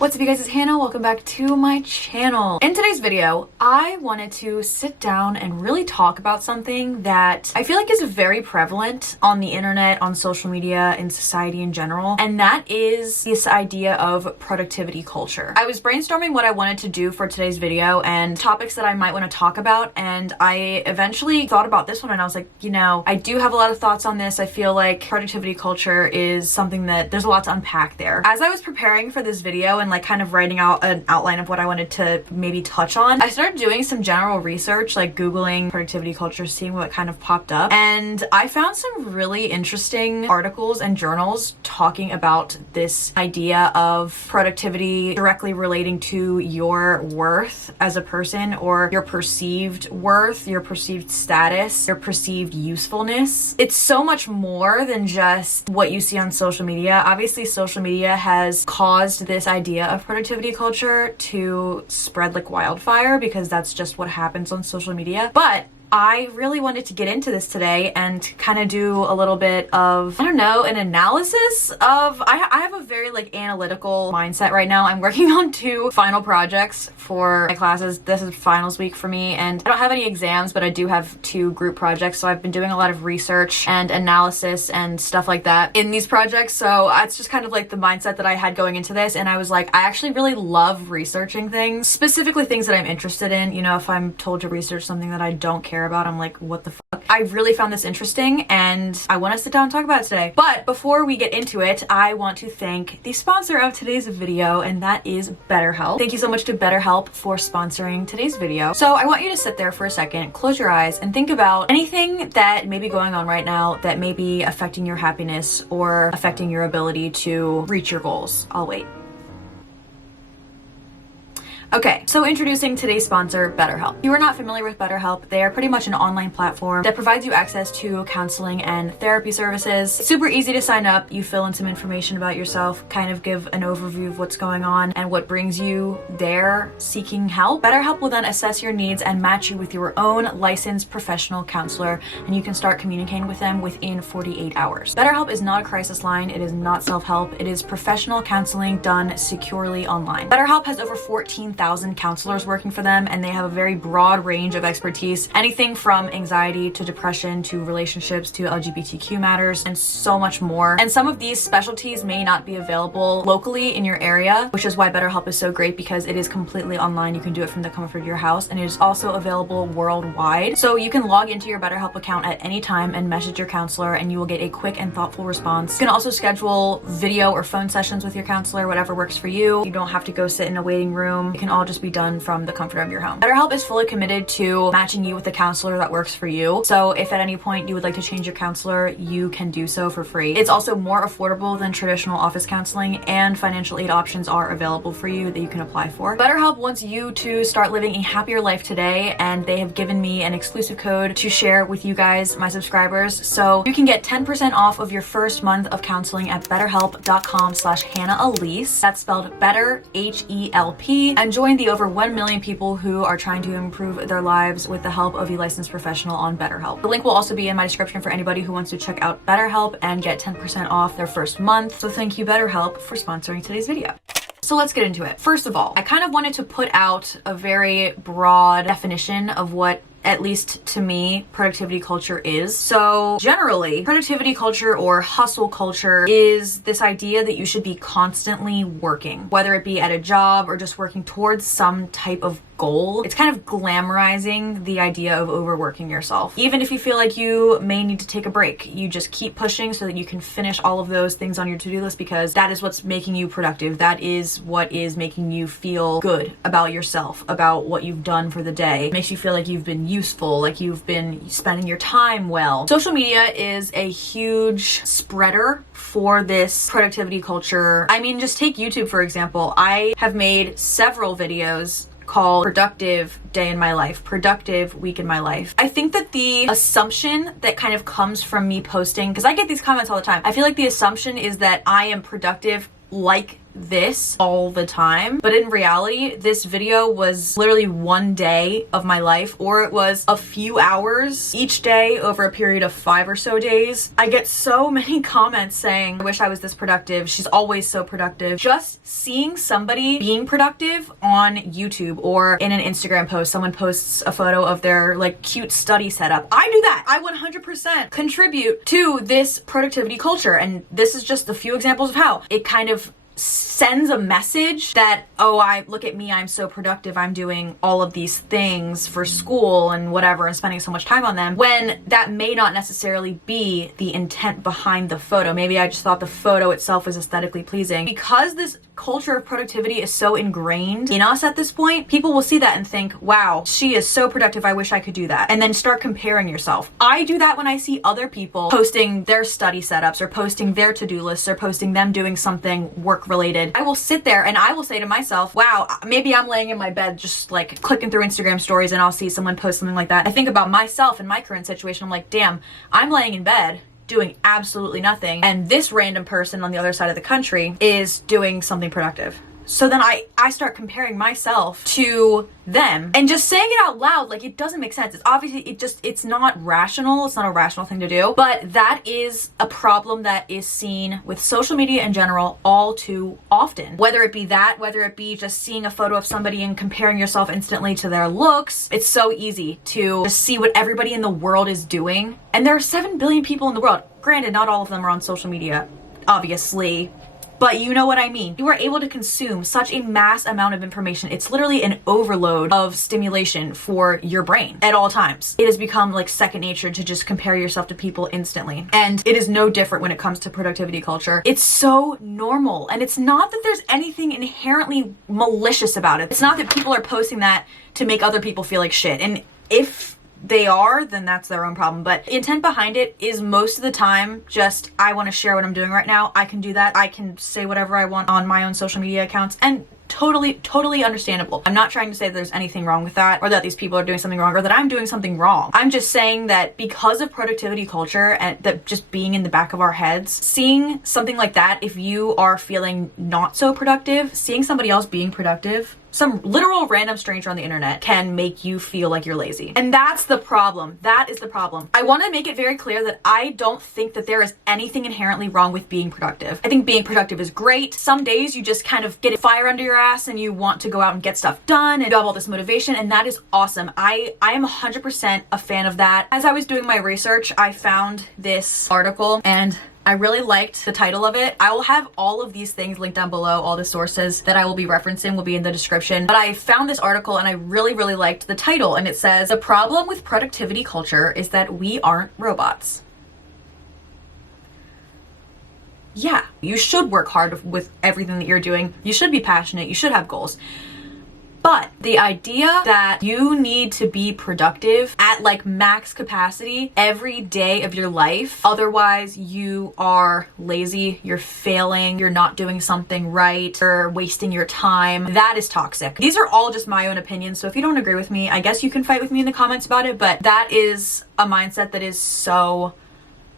What's up you guys, it's Hannah. Welcome back to my channel. In today's video, I wanted to sit down and really talk about something that I feel like is very prevalent on the internet, on social media, in society in general, and that is this idea of productivity culture. I was brainstorming what I wanted to do for today's video and topics that I might want to talk about, and I eventually thought about this one and I was like, you know, I do have a lot of thoughts on this. I feel like productivity culture is something that there's a lot to unpack there. As I was preparing for this video and like kind of writing out an outline of what I wanted to maybe touch on, I started doing some general research, like Googling productivity culture, seeing what kind of popped up. And I found some really interesting articles and journals talking about this idea of productivity directly relating to your worth as a person, or your perceived worth, your perceived status, your perceived usefulness. It's so much more than just what you see on social media. Obviously, social media has caused this idea of productivity culture to spread like wildfire because that's just what happens on social media. But I really wanted to get into this today and kind of do a little bit of, I don't know, an analysis of, I have a very like analytical mindset right now. I'm working on 2 final projects for my classes. This is finals week for me, and I don't have any exams, but I do have 2 group projects. So I've been doing a lot of research and analysis and stuff like that in these projects. So it's just kind of like the mindset that I had going into this. And I was like, I actually really love researching things, specifically things that I'm interested in. You know, if I'm told to research something that I don't care about, I'm like, what the fuck? I really found this interesting and I want to sit down and talk about it today. But before we get into it, I want to thank the sponsor of today's video, and that is BetterHelp. Thank you so much to BetterHelp for sponsoring today's video. So I want you to sit there for a second, close your eyes, and think about anything that may be going on right now that may be affecting your happiness or affecting your ability to reach your goals. I'll wait. Okay, so introducing today's sponsor, BetterHelp. If you are not familiar with BetterHelp, they are pretty much an online platform that provides you access to counseling and therapy services. It's super easy to sign up. You fill in some information about yourself, kind of give an overview of what's going on and what brings you there seeking help. BetterHelp will then assess your needs and match you with your own licensed professional counselor, and you can start communicating with them within 48 hours. BetterHelp is not a crisis line. It is not self-help. It is professional counseling done securely online. BetterHelp has over 14,000 counselors working for them, and they have a very broad range of expertise, anything from anxiety to depression to relationships to LGBTQ matters and so much more. And some of these specialties may not be available locally in your area, which is why BetterHelp is so great, because it is completely online. You can do it from the comfort of your house, and it is also available worldwide. So you can log into your BetterHelp account at any time and message your counselor, and you will get a quick and thoughtful response. You can also schedule video or phone sessions with your counselor, whatever works for you. You don't have to go sit in a waiting room. It can all just be done from the comfort of your home. BetterHelp is fully committed to matching you with a counselor that works for you. So if at any point you would like to change your counselor, you can do so for free. It's also more affordable than traditional office counseling, and financial aid options are available for you that you can apply for. BetterHelp wants you to start living a happier life today, and they have given me an exclusive code to share with you guys, my subscribers. So you can get 10% off of your first month of counseling at betterhelp.com/hannahelise. That's spelled better, H-E-L-P, and join the over 1 million people who are trying to improve their lives with the help of a licensed professional on BetterHelp. The link will also be in my description for anybody who wants to check out BetterHelp and get 10% off their first month. So thank you, BetterHelp, for sponsoring today's video. So let's get into it. First of all, I kind of wanted to put out a very broad definition of what, at least to me, productivity culture is. So generally, productivity culture or hustle culture is this idea that you should be constantly working, whether it be at a job or just working towards some type of goal. It's kind of glamorizing the idea of overworking yourself. Even if you feel like you may need to take a break, you just keep pushing so that you can finish all of those things on your to-do list, because that is what's making you productive. That is what is making you feel good about yourself, about what you've done for the day. It makes you feel like you've been useful, like you've been spending your time well. Social media is a huge spreader for this productivity culture. I mean, just take YouTube, for example. I have made several videos called Productive Day in My Life, Productive Week in My Life. I think that the assumption that kind of comes from me posting, because I get these comments all the time, I feel like the assumption is that I am productive like this all the time, but in reality, this video was literally one day of my life, or it was a few hours each day over a period of 5 or so days. I get so many comments saying, I wish I was this productive. She's always so productive. Just seeing somebody being productive on YouTube or in an Instagram post, someone posts a photo of their like cute study setup. I do that. I 100% contribute to this productivity culture. And this is just a few examples of how it kind of sends a message that, oh, look at me, I'm so productive, I'm doing all of these things for school and whatever and spending so much time on them, when that may not necessarily be the intent behind the photo. Maybe I just thought the photo itself was aesthetically pleasing. Because this culture of productivity is so ingrained in us at this point, people will see that and think, wow, she is so productive, I wish I could do that, and then start comparing yourself. I do that when I see other people posting their study setups or posting their to-do lists or posting them doing something work related. I will sit there and I will say to myself, wow, maybe I'm laying in my bed just like clicking through Instagram stories and I'll see someone post something like that. I think about myself and my current situation. I'm like, damn, I'm laying in bed doing absolutely nothing, and this random person on the other side of the country is doing something productive. So then I start comparing myself to them, and just saying it out loud, like, it doesn't make sense. It's obviously, it's not rational. It's not a rational thing to do, but that is a problem that is seen with social media in general all too often. Whether it be that, whether it be just seeing a photo of somebody and comparing yourself instantly to their looks. It's so easy to just see what everybody in the world is doing. And there are 7 billion people in the world. Granted, not all of them are on social media, obviously, but you know what I mean. You are able to consume such a mass amount of information. It's literally an overload of stimulation for your brain at all times. It has become like second nature to just compare yourself to people instantly. And it is no different when it comes to productivity culture. It's so normal. And it's not that there's anything inherently malicious about it. It's not that people are posting that to make other people feel like shit. And if they are, then that's their own problem. But the intent behind it is most of the time just, I want to share what I'm doing right now. I can do that. I can say whatever I want on my own social media accounts, and totally understandable. I'm not trying to say that there's anything wrong with that, or that these people are doing something wrong, or that I'm doing something wrong. I'm just saying that because of productivity culture and that just being in the back of our heads, seeing something like that, if you are feeling not so productive, seeing somebody else being productive, some literal random stranger on the internet, can make you feel like you're lazy. And that's the problem. That is the problem. I want to make it very clear that I don't think that there is anything inherently wrong with being productive. I think being productive is great. Some days you just kind of get a fire under your ass and you want to go out and get stuff done and you have all this motivation, and that is awesome. I am 100% a fan of that. As I was doing my research, I found this article and I really liked the title of it. I will have all of these things linked down below. All the sources that I will be referencing will be in the description. But I found this article and I really liked the title. And it says, "The problem with productivity culture is that we aren't robots." Yeah, you should work hard with everything that you're doing. You should be passionate. You should have goals. But the idea that you need to be productive at like max capacity every day of your life, otherwise you are lazy, you're failing, you're not doing something right, you're wasting your time, that is toxic. These are all just my own opinions, so if you don't agree with me, I guess you can fight with me in the comments about it, but that is a mindset that is so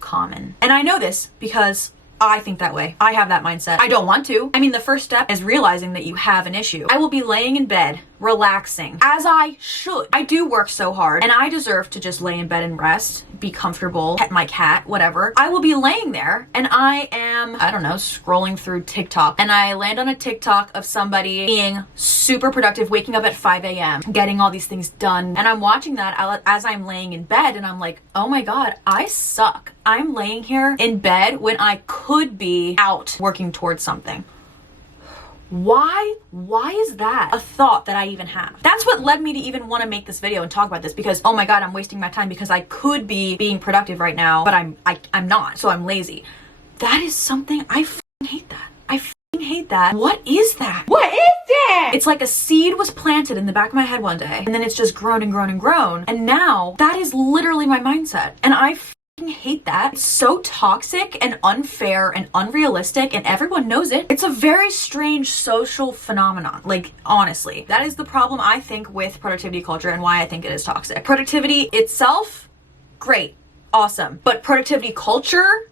common. And I know this because I think that way. I have that mindset. I don't want to. I mean, the first step is realizing that you have an issue. I will be laying in bed, relaxing, as I should. I do work so hard and I deserve to just lay in bed and rest, be comfortable, pet my cat, whatever. I will be laying there and I am, I don't know, scrolling through TikTok, and I land on a TikTok of somebody being super productive, waking up at 5 a.m., getting all these things done. And I'm watching that as I'm laying in bed and I'm like, oh my God, I suck. I'm laying here in bed when I could be out working towards something. Why is that a thought that I even have? That's what led me to even want to make this video and talk about this, because oh my God, I'm wasting my time because I could be being productive right now, but I'm not, so I'm lazy. That is something, I f***ing hate that. I f***ing hate that. What is that? What is that? It's like a seed was planted in the back of my head one day, and then it's just grown and grown and grown, and now that is literally my mindset, and I hate that. It's so toxic and unfair and unrealistic, and everyone knows it. It's a very strange social phenomenon. Like, honestly, that is the problem, I think, with productivity culture and why I think it is toxic. Productivity itself, great, awesome. But productivity culture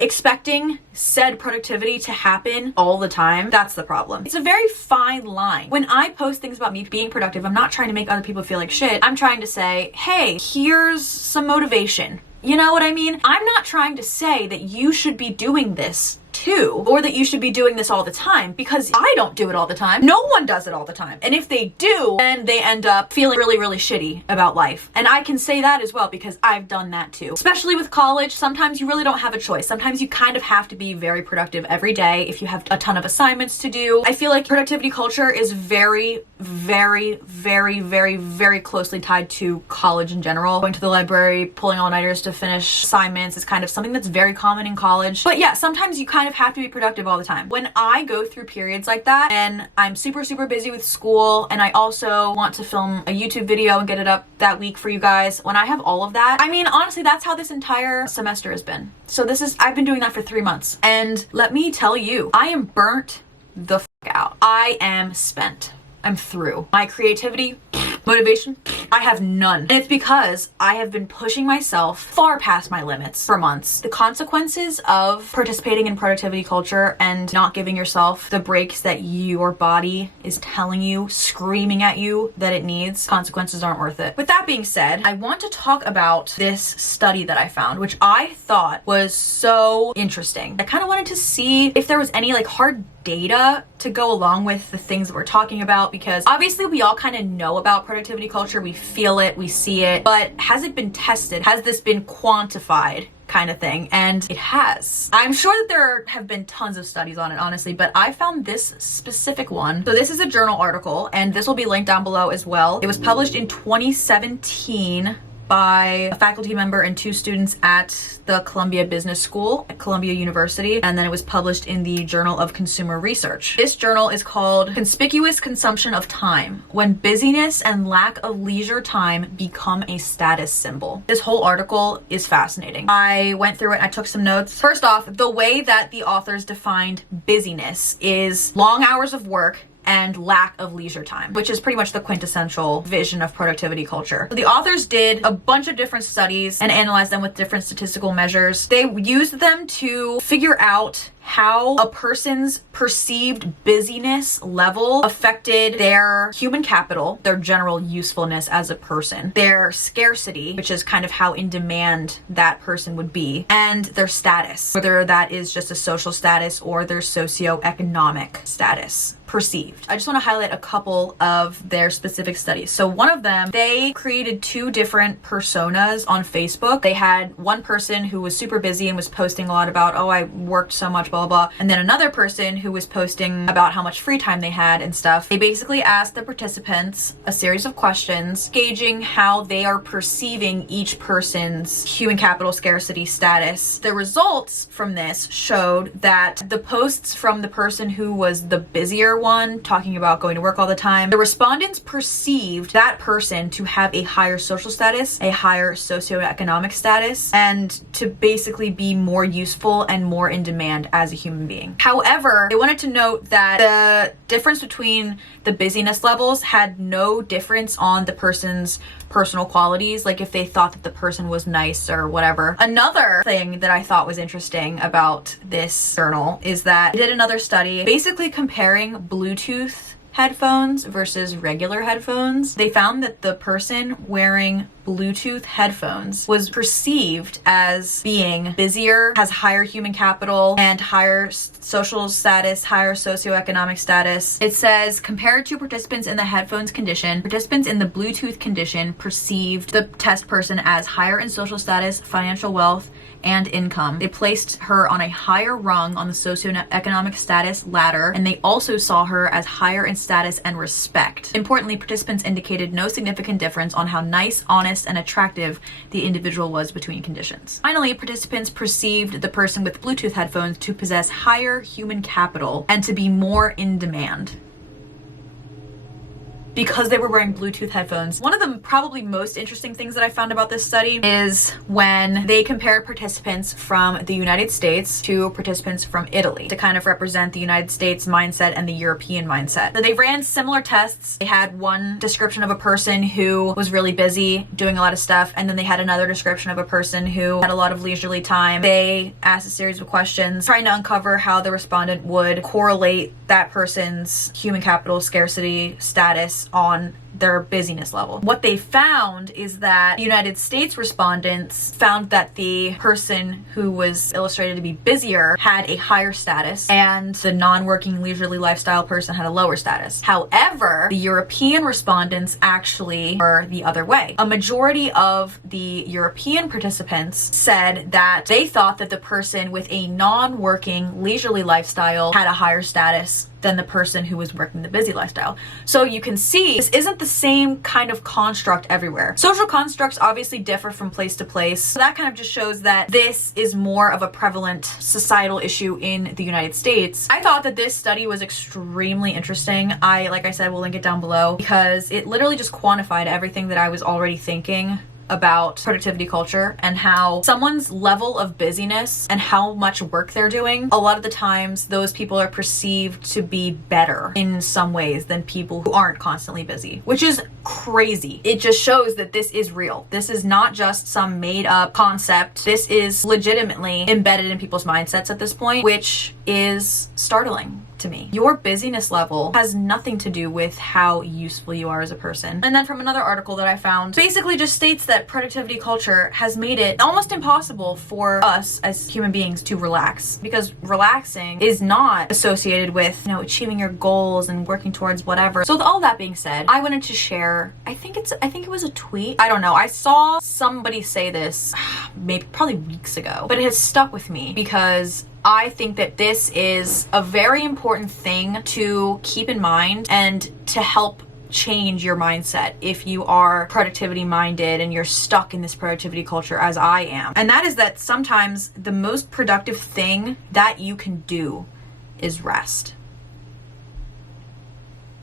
expecting said productivity to happen all the time, that's the problem. It's a very fine line. When I post things about me being productive, I'm not trying to make other people feel like shit. I'm trying to say, hey, here's some motivation. You know what I mean? I'm not trying to say that you should be doing this too, or that you should be doing this all the time, because I don't do it all the time. No one does it all the time. And if they do, then they end up feeling really, really shitty about life. And I can say that as well, because I've done that too. Especially with college, sometimes you really don't have a choice. Sometimes you kind of have to be very productive every day if you have a ton of assignments to do. I feel like productivity culture is very, very, very, very, very closely tied to college in general. Going to the library, pulling all-nighters to finish assignments is kind of something that's very common in college. But yeah, sometimes you kind of have to be productive all the time. When I go through periods like that and I'm super, super busy with school, and I also want to film a YouTube video and get it up that week for you guys, when I have all of that, I mean, honestly, that's how this entire semester has been. So I've been doing that for 3 months. And let me tell you, I am burnt the f out. I am spent. I'm through. My creativity, motivation, I have none. And it's because I have been pushing myself far past my limits for months. The consequences of participating in productivity culture and not giving yourself the breaks that your body is telling you, screaming at you that it needs, consequences aren't worth it. With that being said, I want to talk about this study that I found, which I thought was so interesting. I kind of wanted to see if there was any like hard data to go along with the things that we're talking about, because obviously we all kind of know about productivity culture, we feel it, we see it, but has it been tested? Has this been quantified? Kind of thing. And it has. I'm sure that there have been tons of studies on it, honestly, but I found this specific one. So this is a journal article, and this will be linked down below as well. It was published in 2017 by a faculty member and 2 students at the Columbia Business School at Columbia University, and then it was published in the Journal of Consumer Research. This journal is called Conspicuous Consumption of Time: When Busyness and Lack of Leisure Time Become a Status Symbol. This whole article is fascinating. I went through it, I took some notes. First off, the way that the authors defined busyness is long hours of work and lack of leisure time, which is pretty much the quintessential vision of productivity culture. So the authors did a bunch of different studies and analyzed them with different statistical measures. They used them to figure out how a person's perceived busyness level affected their human capital, their general usefulness as a person, their scarcity, which is kind of how in demand that person would be, and their status, whether that is just a social status or their socioeconomic status perceived. I just want to highlight a couple of their specific studies. So one of them, they created 2 different personas on Facebook. They had one person who was super busy and was posting a lot about, oh, I worked so much, blah, blah, and then another person who was posting about how much free time they had and stuff. They basically asked the participants a series of questions, gauging how they are perceiving each person's human capital scarcity status. The results from this showed that the posts from the person who was the busier one, talking about going to work all the time, the respondents perceived that person to have a higher social status, a higher socioeconomic status, and to basically be more useful and more in demand as a human being. However, they wanted to note that the difference between the busyness levels had no difference on the person's personal qualities, like if they thought that the person was nice or whatever. Another thing that I thought was interesting about this journal is that they did another study basically comparing Bluetooth headphones versus regular headphones. They found that the person wearing Bluetooth headphones was perceived as being busier, has higher human capital and higher social status, higher socioeconomic status. It says, compared to participants in the headphones condition, participants in the Bluetooth condition perceived the test person as higher in social status, financial wealth, and income. They placed her on a higher rung on the socioeconomic status ladder, and they also saw her as higher in status and respect. Importantly, participants indicated no significant difference on how nice, honest, and attractive the individual was between conditions. Finally, participants perceived the person with Bluetooth headphones to possess higher human capital and to be more in demand. because they were wearing Bluetooth headphones. One of the probably most interesting things that I found about this study is when they compared participants from the United States to participants from Italy to kind of represent the United States mindset and the European mindset. So they ran similar tests. They had one description of a person who was really busy doing a lot of stuff, and then they had another description of a person who had a lot of leisurely time. They asked a series of questions trying to uncover how the respondent would correlate that person's human capital scarcity status on their busyness level. What they found is that the United States respondents found that the person who was illustrated to be busier had a higher status, and the non-working leisurely lifestyle person had a lower status. However, the European respondents actually were the other way. A majority of the European participants said that they thought that the person with a non-working leisurely lifestyle had a higher status than the person who was working the busy lifestyle. So you can see this isn't the same kind of construct everywhere. Social constructs obviously differ from place to place. So that kind of just shows that this is more of a prevalent societal issue in the United States. I thought that this study was extremely interesting. Like I said, will link it down below because it literally just quantified everything that I was already thinking about productivity culture and how someone's level of busyness and how much work they're doing, a lot of the times those people are perceived to be better in some ways than people who aren't constantly busy, which is crazy. It just shows that this is real. This is not just some made up concept. This is legitimately embedded in people's mindsets at this point, which is startling to me. Your busyness level has nothing to do with how useful you are as a person. And then from another article that I found, basically just states that productivity culture has made it almost impossible for us as human beings to relax, because relaxing is not associated with, achieving your goals and working towards whatever. So with all that being said, I wanted to share, I think it was a tweet. I don't know. I saw somebody say this probably weeks ago, but it has stuck with me because I think that this is a very important thing to keep in mind and to help change your mindset if you are productivity minded and you're stuck in this productivity culture as I am. And that is that sometimes the most productive thing that you can do is rest.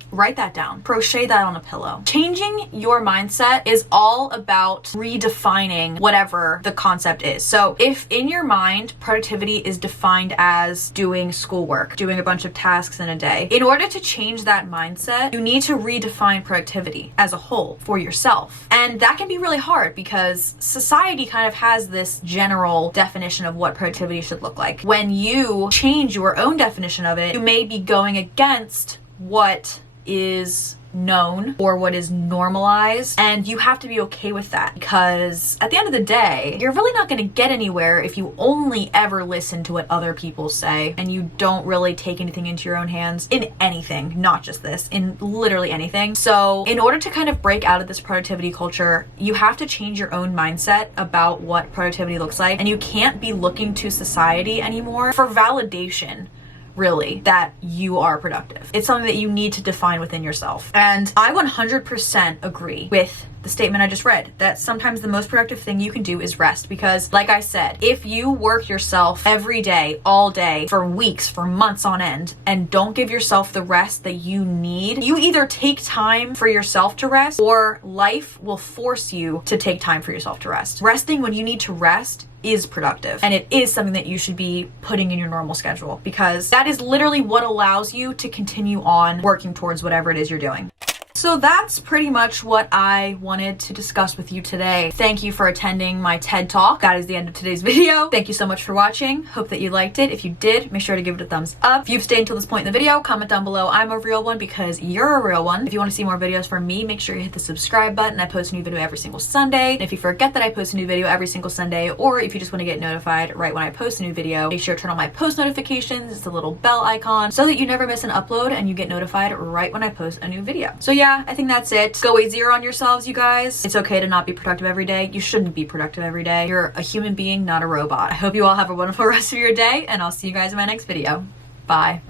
Write that down. Crochet that on a pillow. Changing your mindset is all about redefining whatever the concept is. So if in your mind, productivity is defined as doing schoolwork, doing a bunch of tasks in a day, in order to change that mindset, you need to redefine productivity as a whole for yourself. And that can be really hard because society kind of has this general definition of what productivity should look like. When you change your own definition of it, you may be going against what is known or what is normalized, and you have to be okay with that, because at the end of the day, you're really not going to get anywhere if you only ever listen to what other people say and you don't really take anything into your own hands in anything, not just this, in literally anything. So in order to kind of break out of this productivity culture, you have to change your own mindset about what productivity looks like, and you can't be looking to society anymore for validation, really, that you are productive. It's something that you need to define within yourself. And I 100% agree with the statement I just read, that sometimes the most productive thing you can do is rest. Because like I said, if you work yourself every day, all day, for weeks, for months on end, and don't give yourself the rest that you need, you either take time for yourself to rest, or life will force you to take time for yourself to rest. Resting when you need to rest is productive, and it is something that you should be putting in your normal schedule, because that is literally what allows you to continue on working towards whatever it is you're doing. So that's pretty much what I wanted to discuss with you today. Thank you for attending my TED Talk. That is the end of today's video. Thank you so much for watching. Hope that you liked it. If you did, make sure to give it a thumbs up. If you've stayed until this point in the video, comment down below, I'm a real one, because you're a real one. If you want to see more videos from me, make sure you hit the subscribe button. I post a new video every single Sunday. And if you forget that I post a new video every single Sunday, or if you just want to get notified right when I post a new video, make sure to turn on my post notifications. It's the little bell icon so that you never miss an upload and you get notified right when I post a new video. So yeah, I think that's it. Go 8-0 on yourselves, you guys. It's okay to not be productive every day. You shouldn't be productive every day. You're a human being, not a robot. I hope you all have a wonderful rest of your day, and I'll see you guys in my next video. Bye.